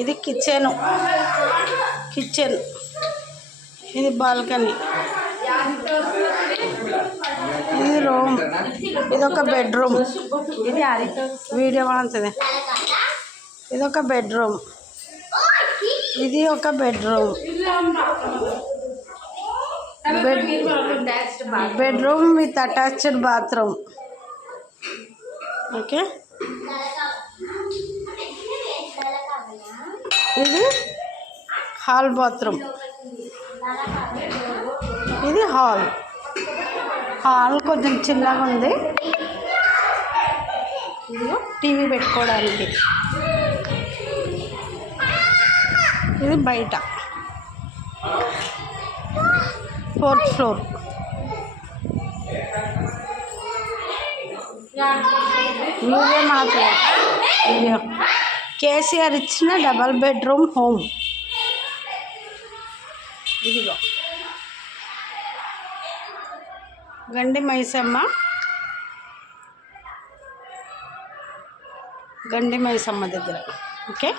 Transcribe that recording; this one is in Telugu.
ఇది కిచెన్, ఇది బాల్కనీ, ఇది రూమ్, ఇది ఒక బెడ్రూమ్. వీడియో బాగుంటుంది. ఇది ఒక బెడ్రూమ్, ఇది ఒక bedroom, bedroom with attached bathroom. Okay, ఇది హాల్ బాత్రూమ్, ఇది హాల్ కొంచెం చిన్నగా ఉంది. ఇదిగో టీవీ పెట్టుకోవడానికి. ఇది బయట 4th ఫ్లోర్. మీదే మాత్రం కేసీఆర్ ఇచ్చిన డబల్ బెడ్రూమ్ హోమ్. ఇదిగో గండి మైసమ్మ దగ్గర. ఓకే.